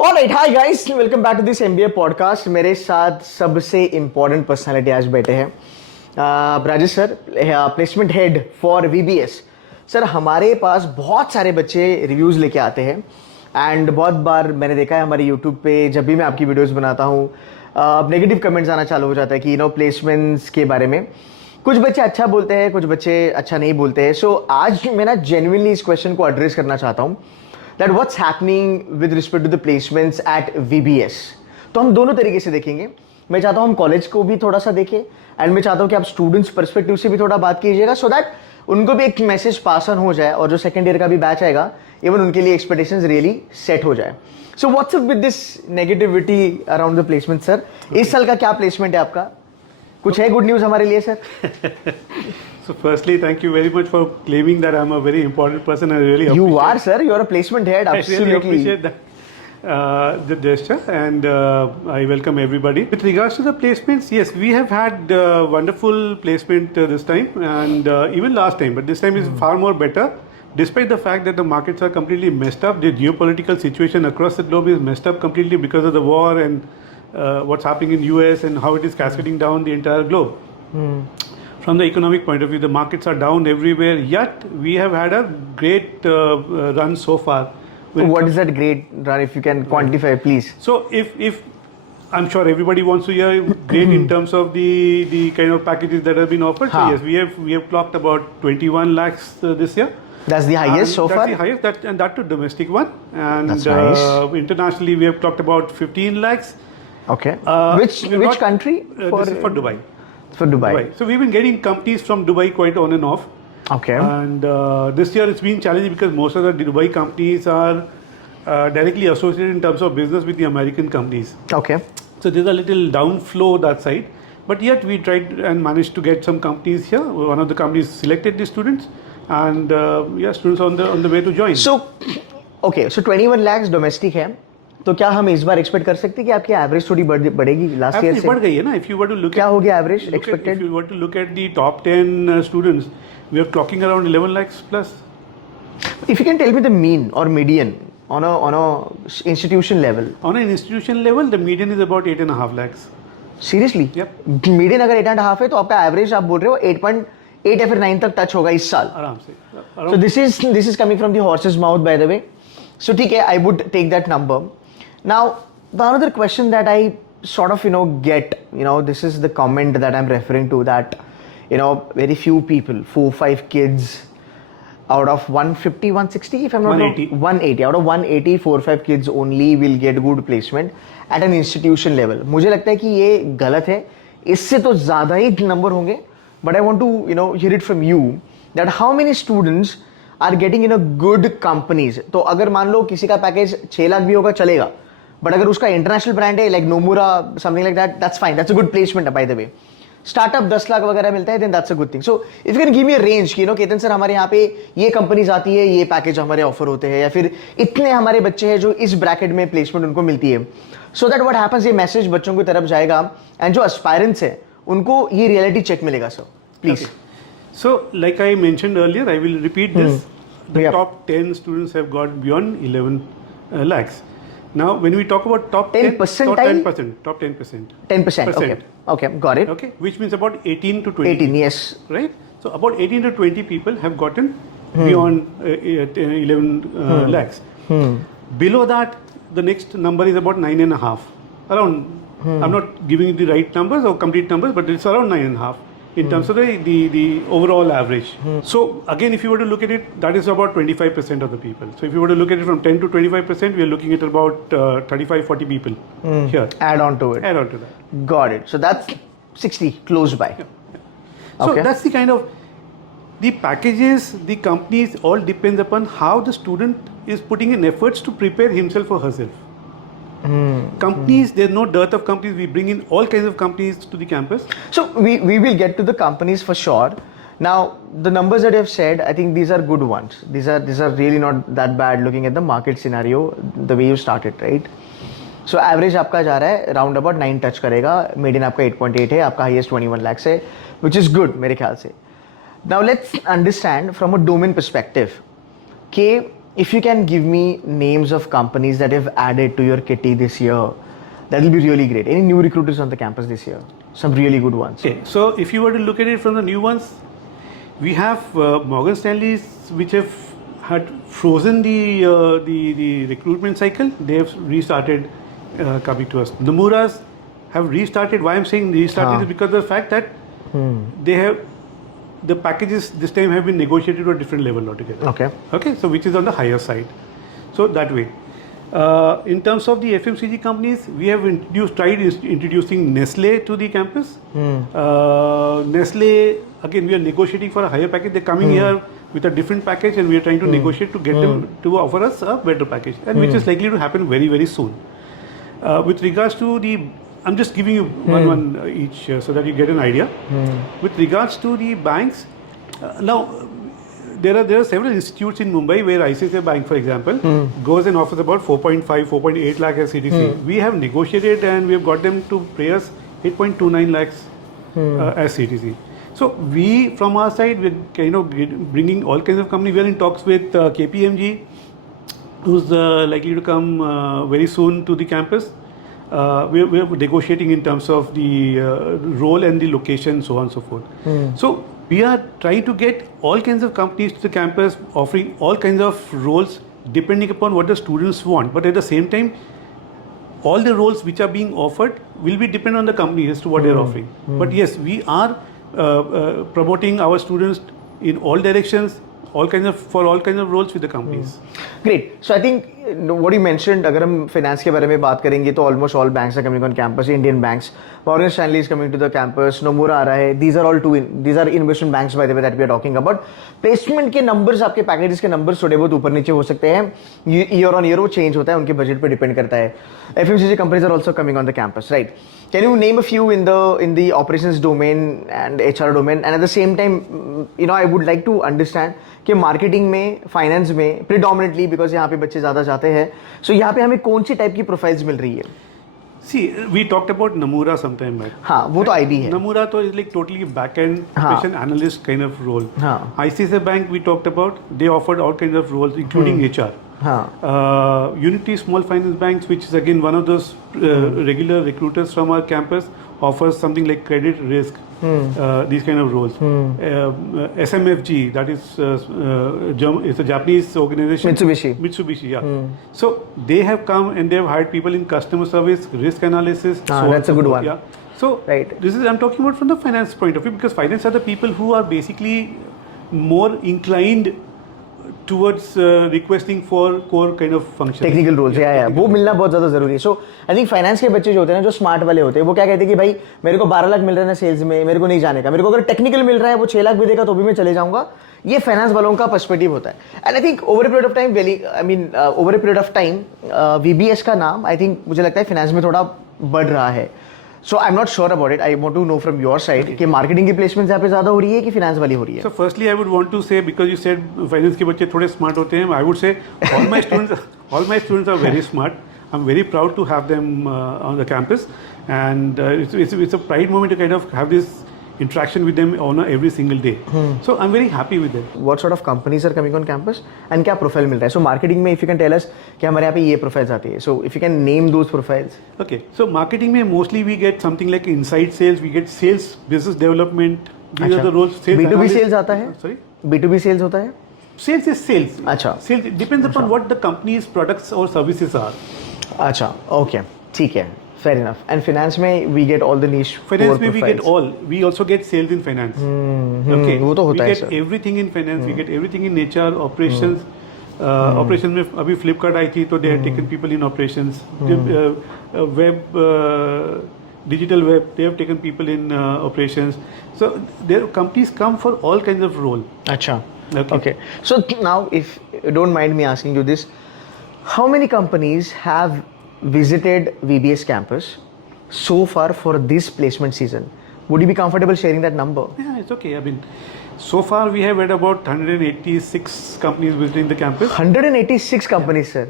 Alright, hi guys, welcome back to this MBA podcast. मेरे साथ सबसे इंपॉर्टेंट पर्सनालिटी आज बैठे हैं Rajesh sir, placement head for VBS. Sir, हमारे पास बहुत सारे बच्चे रिव्यूज़ लेके आते हैं एंड बहुत बार मैंने देखा है हमारे यूट्यूब पे जब भी मैं आपकी वीडियोस बनाता हूँ नेगेटिव कमेंट्स आना चालू हो जाता है कि प्लेसमेंट्स के बारे में। कुछ बच्चे अच्छा बोलते हैं, कुछ बच्चे अच्छा नहीं बोलते हैं। सो आज मैं ना जेन्युइनली इस क्वेश्चन को एड्रेस करना चाहता हूँ that what's happening with respect to the placements at VBS। तो हम दोनों तरीके से देखेंगे। मैं चाहता हूँ हम कॉलेज को भी थोड़ा सा देखें एंड मैं चाहता हूँ कि आप स्टूडेंट्स पर्सपेक्टिव से भी थोड़ा बात कीजिएगा सो दैट उनको भी एक मैसेज पास ऑन हो जाए और जो सेकेंड ईयर का भी बैच आएगा इवन उनके लिए एक्सपेक्टेशंस रियली सेट हो जाए। So what's up with this negativity around the placement sir? इस साल का क्या प्लेसमेंट है आपका? कुछ है गुड न्यूज़ हमारे लिए sir? So firstly, thank you very much for claiming that I'm a very important person. I really appreciate. You are, sir. You are a placement head. Absolutely. I really appreciate that, the gesture, and I welcome everybody. With regards to the placements, yes, we have had wonderful placement this time, and even last time, but this time is far more better. Despite the fact that the markets are completely messed up, the geopolitical situation across the globe is messed up completely because of the war and what's happening in US and how it is cascading down the entire globe. From the economic point of view, the markets are down everywhere, yet we have had a great run so far. What is that great run, if you can quantify, please? So if I'm sure everybody wants to hear great in terms of the kind of packages that have been offered. So yes, we have clocked about 21 lakhs this year. That's the highest so far? That's the highest, and that too domestic one. And that's nice. Internationally, we have clocked about 15 lakhs. Okay. Which country? This is for Dubai. For Dubai. So we've been getting companies from Dubai quite on and off. Okay. And this year it's been challenging because most of the Dubai companies are directly associated in terms of business with the American companies. Okay. So there's a little downflow that side. But yet we tried and managed to get some companies here. One of the companies selected the students, and students on the way to join. So, okay. So 21 lakhs domestic है. तो क्या हम इस बार expect कर सकते हैं कि आपकी एवरेज थोड़ी बढ़ेगी लास्ट ईयर से? बढ़ गई है ना। If you were to look, क्या हो गया average expected? If you were to look at the top 10 students, we are clocking around 11 lakhs plus. If you can tell me the mean or median on a institution level. On an institution level, the median is about 8.5 lakhs. Seriously? Yep. Median अगर 8.5 है तो आपका average आप बोल रहे हो 8.8 या फिर 9 तक टच होगा इस साल आराम से. So this is coming from the horse's mouth, by the way. So ठीक है, I would take that number. Now the another question that I sort of get, this is the comment that I'm referring to, that very few people, 4-5 kids out of 150 160, if I'm not wrong, 180 out of 180, 4-5 kids only will get good placement at an institution level. मुझे लगता है कि ये गलत है, इससे तो ज़्यादा ही नंबर होंगे. But I want to hear it from you that how many students are getting good companies. तो अगर मान लो किसी का पैकेज 6 लाख भी होगा चलेगा, बट अगर उसका इंटरनेशनल ब्रांड है like Nomura something like that, that's fine, that's a good placement by the way. Startup 10 lakh वगैरह मिलता है, then that's a good thing. So if you can give me a range कि Ketan sir हमारे यहाँ पे ये companies आती है, ये पैकेज हमारे ऑफर होते हैं, या फिर इतने हमारे बच्चे हैं जो इस ब्रैकेट में प्लेसमेंट उनको मिलती है, सो दैट व्हाट हैपेंस, ये मैसेज बच्चों की तरफ जाएगा एंड जो एस्पायरेंट्स है उनको ये रियलिटी चेक मिलेगा. Sir please. So like I mentioned earlier, I will repeat this. The top 10 students have got beyond 11 lakhs. Now, when we talk about top 10%, top 10%. 10%. Okay, got it. Okay, which means about 18 to 20. 18, yes. Right? So about 18 to 20 people have gotten beyond 11 lakhs. Below that, the next number is about 9.5. Around, I'm not giving you the right numbers or complete numbers, but it's around 9.5. In terms of the overall average. So again, if you were to look at it, that is about 25% of the people. So if you were to look at it from 10 to 25%, we are looking at about 35-40 people here. Add on to it. Add on to that. Got it. So that's 60 close by. So that's the kind of the packages, the companies, all depends upon how the student is putting in efforts to prepare himself or herself. Companies, there's no dearth of companies. We bring in all kinds of companies to the campus. So we will get to the companies for sure. Now the numbers that you have said, I think these are good ones. These are really not that bad looking at the market scenario, the way you started, right? So average आपका जा रहा है round about 9 touch करेगा, median आपका 8.8 है, आपका highest 21 lakhs है, which is good मेरे ख्याल से. Now let's understand from a domain perspective कि if you can give me names of companies that have added to your kitty this year, that will be really great. Any new recruiters on the campus this year? Some really good ones. Okay, so if you were to look at it from the new ones, we have Morgan Stanley's, which have had frozen the recruitment cycle. They have restarted coming to us. Nomura's have restarted. Why I'm saying restarted is because of the fact that they have the packages this time have been negotiated to a different level altogether. Okay. Okay, so which is on the higher side. So that way. In terms of the FMCG companies, we have tried introducing Nestle to the campus. Nestle, again, we are negotiating for a higher package. They're coming here with a different package, and we are trying to negotiate to get them to offer us a better package, and which is likely to happen very, very soon. With regards to the, I'm just giving you one each so that you get an idea. With regards to the banks, now there are several institutes in Mumbai where ICICI Bank, for example, goes and offers about 4.5, 4.8 lakh as CTC. We have negotiated and we have got them to pay us 8.29 lakhs as CTC. So we, from our side, we're bringing all kinds of companies. We are in talks with KPMG, who's likely to come very soon to the campus. We're negotiating in terms of the role and the location, so on and so forth. So we are trying to get all kinds of companies to the campus, offering all kinds of roles depending upon what the students want. But at the same time, all the roles which are being offered will be depend on the company as to what they're offering. But yes, we are promoting our students in all directions, for all kinds of roles with the companies. Great. So I think what you mentioned, अगर हम finance के बारे में बात करेंगे तो almost all banks are coming on campus. Indian banks, Morgan Stanley is coming to the campus. Nomura आ रहा है. These are investment banks by the way that we are talking about. Placement के numbers, आपके packages के numbers थोड़े बहुत ऊपर नीचे हो सकते हैं. Year on year वो change होता है, उनके budget पे depend करता है. FMCG companies are also coming on the campus, right? Can you name a few in the operations domain and HR domain? And at the same time, I would like to understand कि marketing में, finance में predominantly, because यहाँ पे बच्चे ज़्यादा जाते हैं, सो यहाँ पे हमें कौन सी टाइप की प्रोफाइल्स मिल रही है? See, we talked about Nomura sometime back. हाँ, वो तो IB है. Nomura तो is like totally back-end patient analyst kind of role. हाँ. ICICI Bank we talked about. They offered all kinds of roles, including HR. हाँ. Unity Small Finance Banks, which is again one of those regular recruiters from our campus, offers something like credit risk, these kind of roles. SMFG, that is it's a Japanese organization. Mitsubishi, yeah. So they have come and they have hired people in customer service, risk analysis. That's a good one. Yeah. So this is, I'm talking about from the finance point of view, because finance are the people who are basically more inclined towards requesting for core kind of functions. Technical roles, या वो मिलना बहुत ज़्यादा ज़रूरी है. सो I think finance के बच्चे जो होते हैं ना, जो स्मार्ट वाले होते हैं, वो क्या कहते हैं कि भाई मेरे को 12 लाख मिल रहा है ना सेल्स में, मेरे को नहीं जाने का. मेरे को अगर टेक्निकल मिल रहा है, वो 6 लाख भी देगा तो भी मैं चले जाऊंगा. ये फाइनेंस वालों का पर्सपेक्टिव होता है. And I think over a period of time VBS का नाम, आई थिंक मुझे लगता है फाइनेंस में थोड़ा बढ़ रहा है. So I'm not sure about it. I want to know from your side कि marketing की placements यहाँ पे ज़्यादा हो रही है कि finance वाली हो रही है? So firstly, I would want to say, because you said finance के बच्चे थोड़े smart होते हैं, I would say all my students are very smart. I'm very proud to have them on the campus, and it's a pride moment to kind of have this interaction with them on every single day. So I'm very happy with it. What sort of companies are coming on campus and क्या profile मिल रहा है? So marketing में if you can tell us कि हमारे यहाँ पे ये profiles आती है. So if you can name those profiles. Okay. So marketing में mostly we get something like inside sales, we get sales, business development. These are the roles. Sales B2B sales आता है? Sorry? B2B sales होता है? Sales is sales. अच्छा. Sales, it depends upon what the company's products or services are. अच्छा. Okay. ठीक है. Fair enough. And finance में we get all the niche. Finance में we get all. We also get sales in finance. Okay. वो तो होता है sir. We get everything in finance. We get everything in HR, operations. Operations में अभी Flipkart आई थी, तो they had taken people in operations. Web, digital web, they have taken people in operations. So their companies come for all kinds of role. अच्छा. Okay. So now, if you don't mind me asking you this, how many companies have visited VBS campus so far for this placement season? Would you be comfortable sharing that number? Yeah, it's okay. I mean, so far we have had about 186 companies visiting the campus. 186 companies, sir.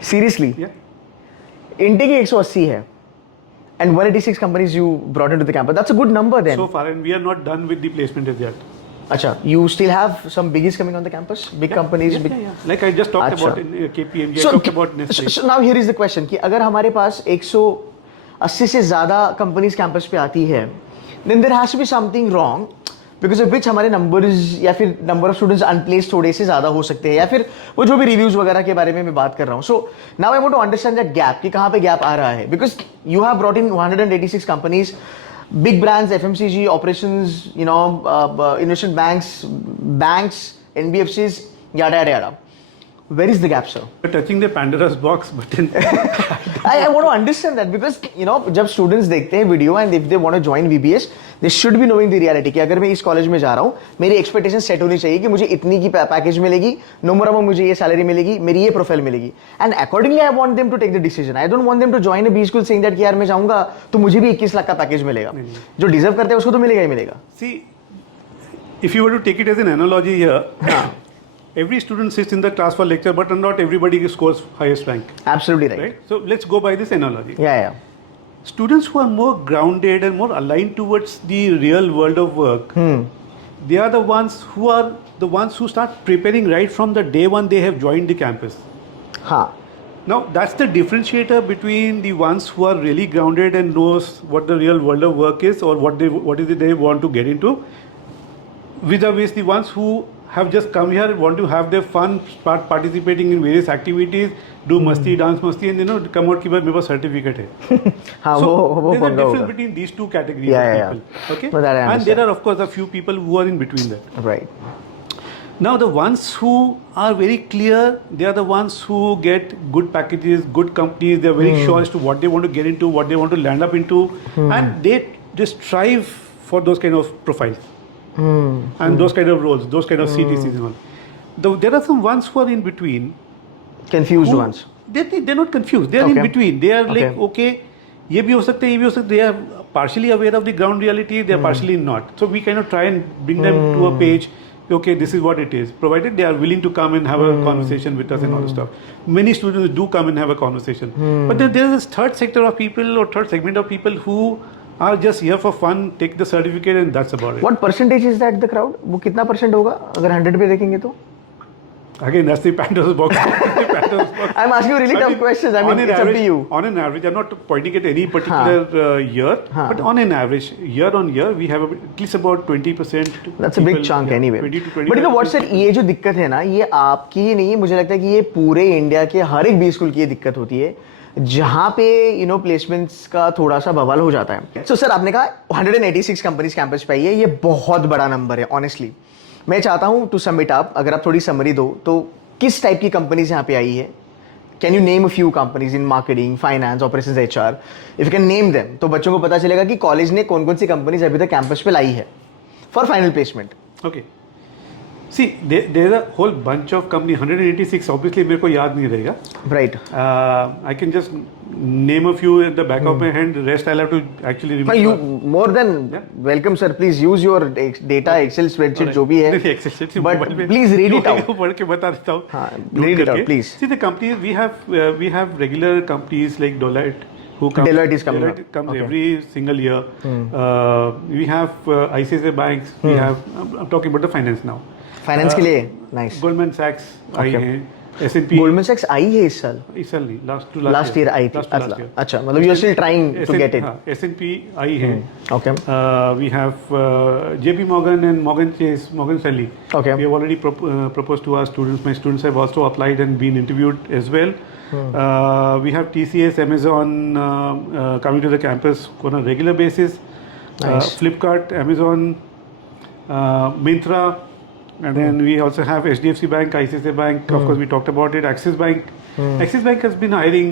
Seriously? Yeah. Intake 180 है. And 186 companies you brought into the campus. That's a good number then. So far, and we are not done with the placement as yet. Acha, you still have some biggies coming on the campus? Big companies? Yeah, big... yeah, yeah. Like I just talked अच्छा. about in KPMG, I talked about Nestle. So now here is the question कि अगर हमारे पास 180 से ज़्यादा companies campus पे आती है, then there has to be something wrong because of which हमारे numbers या फिर number of students unplaced थोड़े से ज़्यादा हो सकते हैं, या फिर वो जो भी reviews वगैरह के बारे में मैं बात कर रहा हूँ. So now I want to understand that gap कि कहाँ पे gap आ रहा है, because you have brought in 186 companies, big brands, FMCG, operations, investment banks, NBFCs, yada yada yada. Where is the gap, sir? We're touching the Pandora's box, but then I want to understand that because जब students देखते हैं video and if they want to join VBS, they should be knowing the reality कि अगर मैं इस college में जा रहा हूँ, मेरी एक्सपेक्टेशन सेट होनी चाहिए कि मुझे इतनी की पैकेज मिलेगी, नो मोर अमाउंट मुझे ये सैलरी मिलेगी, मेरी ये प्रोफाइल मिलेगी, and accordingly I want them to take the decision. I don't want them to join a B school saying that कि यार मैं जाऊंगा तो मुझे भी 21 लाख का पैकेज मिलेगा. जो डिजर्व करते हैं उसको तो मिलेगा ही मिलेगा. see, if you were to take it as an analogy here, every student sits in the class for lecture, but not everybody scores highest rank. Absolutely right. Right? So let's go by this analogy. Yeah. Students who are more grounded and more aligned towards the real world of work, they are the ones who start preparing right from the day one they have joined the campus. हाँ. Now that's the differentiator between the ones who are really grounded and knows what the real world of work is or what is it they want to get into, vis-a-vis the ones who have just come here, want to have their fun, start participating in various activities, do masti, dance masti, and come out कि भाई मेरे पास certificate है. हाँ, So वो there's a पंगा difference होगा. between these two categories Yeah, of yeah, people. Okay? No, that I and understand. there are of course a few people who are in between that. Right. Now the ones who are very clear, they are the ones who get good packages, good companies. They are very sure as to what they want to get into, what they want to land up into, and they just strive for those kind of profiles and those kind of roles, those kind of CTCs and all. There are some ones who are in between. Confused who- ones. They're not confused. They are in Okay. between. They are like, Okay. okay, ये भी हो सकते हैं, ये भी हो सकते हैं. They are partially aware of the ground reality. They are partially not. So we kind of try and bring them to a page. Okay, this is what it is. Provided they are willing to come and have a conversation with us and all this stuff. Many students do come and have a conversation. But then there is this third sector of people or third segment of people who are just here for fun, take the certificate and that's about it. What percentage is that the crowd? वो कितना percent होगा अगर 100 पे देखेंगे तो? Again, that's the Pandora's box. The Pandora's box. I'm asking you really tough questions. I on mean, an it's up average, to you. On an average, I'm not pointing at any particular year, but on an average, year on year, we have at least about 20%. That's a big chunk anyway. 20 to 25. But you know what, sir? ये जो दिक्कत है ना, ये आपकी ही नहीं है. मुझे लगता है कि ये पूरे इंडिया के हर एक बी स्कूल की ये दिक्कत होती है, जहाँ पे प्लेसमेंट्स का थोड़ा सा बवाल हो जाता है. सो सर आपने कहा 186 कंपनीज कैंपस पे आई है, ये बहुत बड़ा नंबर है ऑनेस्टली. मैं चाहता हूँ टू सम इट अप, अगर आप थोड़ी समरी दो तो किस टाइप की कंपनीज यहाँ पे आई है. Can you name a few companies in marketing, finance, operations, HR. If you can name them तो बच्चों को पता चलेगा कि कॉलेज ने कौन कौन सी कंपनीज अभी तक कैंपस पे लाई है for final placement. Okay. See, there's a whole bunch of companies. 186. Obviously, मेरे को याद नहीं रहेगा. Right. I can just name a few at the back of my hand. The rest I'll have to actually remember. You more than welcome, sir. Please use your data, Excel spreadsheet जो भी है. नहीं, Excel sheet से But mobile में- please read it out. वो पढ़ के बता देता हूँ. हाँ, Note read it out, करके. please. See the companies we have regular companies like Deloitte. Deloitte is coming Deloitte up. comes Okay. every single year. We have ICICI banks. We have. I'm talking about the finance now. Finance के लिए nice. Goldman Sachs आई Okay. हैं. S&P. Goldman सैक्स आई है इस साल. इस साल नहीं, last year I थी. अच्छा मतलब you are still trying to get it. S&P आई है. Okay. We have JP Morgan and Morgan Chase, Morgan Stanley. Okay. We have already proposed to our students. My students have also applied and been interviewed as well. We have TCS, Amazon coming to the campus on a regular basis. Nice. Flipkart, Amazon, Myntra. And then we also have HDFC Bank, ICICI Bank. Of course, we talked about it. Axis Bank. Axis Bank has been hiring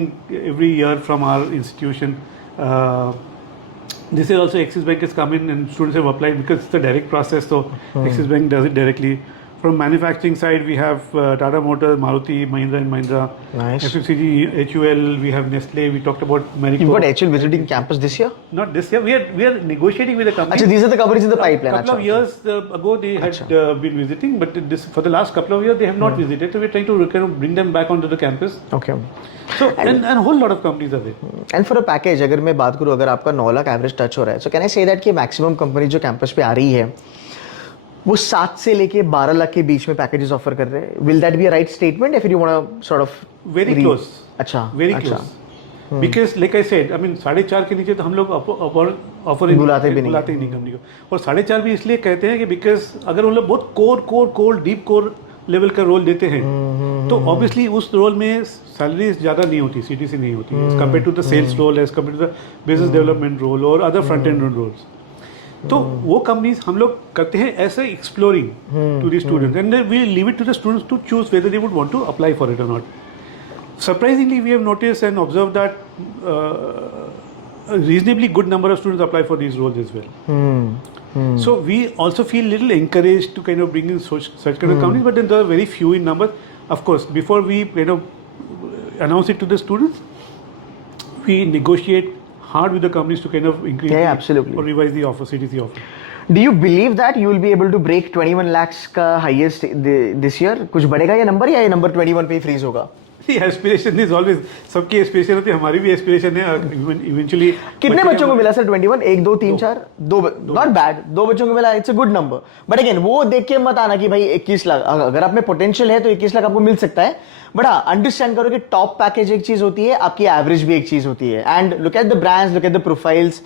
every year from our institution. This year also Axis Bank has come in and students have applied because it's a direct process. So Axis Bank does it directly. From manufacturing side, we have Tata Motors, Maruti, Mahindra and Mahindra. Nice. FMCG, HUL. We have Nestle. We talked about Marico. You've got HL visiting campus this year? Not this year. We are negotiating with a company. अच्छा, these are the companies in the pipeline. couple of years ago they had been visiting, but this for the last couple of years they have not visited. So we're trying to kind of bring them back onto the campus. Okay. So and a whole lot of companies are there. And for a package अगर मैं बात करूँ, अगर आपका 9 lakh average touch हो रहा है, so can I say that कि मैक्सिमम कंपनी जो कैंपस पे आ रही है वो 7 से लेके 12 लाख के बीच में पैकेजेस ऑफर कर रहे हैं. Will that be a right statement या फिर you want sort of very close. अच्छा, वेरी अच्छा. Close. Because like I said, I mean 4.5 के नीचे तो हम लोग ऑफर बुलाते भी नहीं. बुलाते ही नहीं कंपनी को. और 4.5 भी इसलिए कहते हैं कि बिकॉज अगर उन लोग बहुत कोर डीप कोर लेवल का रोल देते हैं तो ऑब्वियसली उस रोल में सैलरी ज़्यादा नहीं होती, सीटीसी नहीं होती as compare to the sales role, as compare to the business development role और अदर फ्रंट एंड रोल्स. तो वो कंपनीज हम लोग करते हैं ऐसे exploring to the students and we leave it to the students to choose whether they would want to apply for it और not. Surprisingly, we have noticed and observed that a reasonably good number of students apply for these roles as well. So we also feel little encouraged to kind of bring in such kind of companies, but then there are very few in number. Of course, before we kind of announce it to the students, we negotiate hard with the companies to kind of increase absolutely. or revise the offer, CTC offer. Do you believe that you will be able to break 21 lakhs का highest this year? कुछ बढ़ेगा ये number या ये number 21 पे ही freeze होगा? Aspiration is always, सबकी aspiration होती है, हमारी भी एस्पिरेशन है इवेंचुअली. कितने बच्चों को मिला सर 21? 1 2 3 4 2 not bad. 2 बच्चों को मिला, it's a good number. But again वो देख के मत आना कि भाई 21 लाख, अगर आप में पोटेंशियल है तो 21 लाख आपको मिल सकता है. बट हाँ, अंडरस्टैंड करो कि टॉप पैकेज एक चीज होती है, आपकी एवरेज भी एक चीज होती है. And look at the brands, look at the profiles.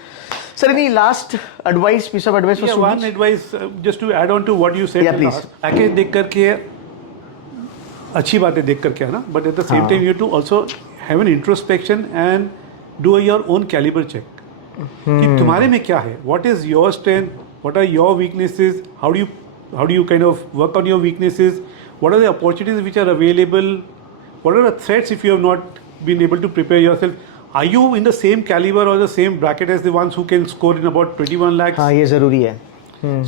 Sir, any last advice, piece of advice for students? One advice, just to add on to what you said. Yeah, please. Package देख करके अच्छी बातें देख करके है ना, but at the same time you to also have an introspection and do your own calibre check कि तुम्हारे में क्या है, what is your strength, what are your weaknesses, how do you kind of work on your weaknesses, what are the opportunities which are available, what are the threats if you have not been able to prepare yourself. Are you in the same caliber or the same bracket as the ones who can score in about 21 lakhs? हाँ, ये जरूरी है.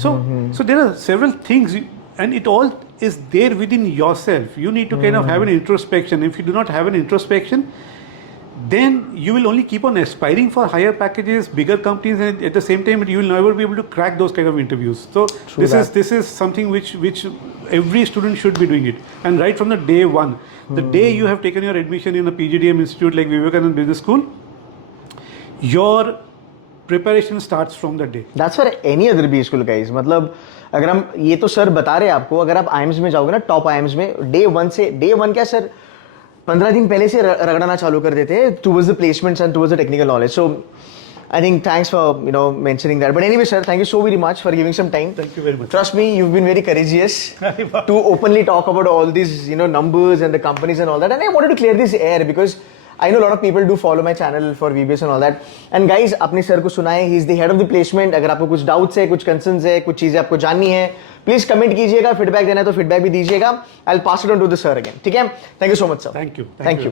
So there are several things, and it all is there within yourself. You need to kind of have an introspection. If you do not have an introspection, then you will only keep on aspiring for higher packages, bigger companies, and at the same time you will never be able to crack those kind of interviews. So this is something which every student should be doing it, and right from the day one. The day you have taken your admission in a PGDM institute like Vivekanand Business School, your preparation starts from that day. That's for any other B school guys. मतलब अगर हम ये तो sir बता रहे हैं आपको, अगर आप IIMS में जाओगे ना, टॉप IIMS में डे वन क्या सर 15 दिन पहले से रगड़ना चालू कर देते हैं towards the placements and towards the technical knowledge. So I think thanks for mentioning that. But anyway, sir, thank you so very much for giving some time. Thank you very much. Trust me, you've been very courageous to openly talk about all these numbers and the companies and all that. And I wanted to clear this air because I know a lot of people do follow my channel for VBS and all that. And guys, अपने sir को सुनाए, he is the head of the placement. अगर आपको कुछ doubts है, कुछ concerns है, कुछ चीजें आपको जाननी है, प्लीज कमेंट कीजिएगा. फीडबैक देना है तो फीडबैक भी दीजिएगा. I'll pass it on to the sir again. ठीक है? Thank you so much, sir. Thank you. Thank you.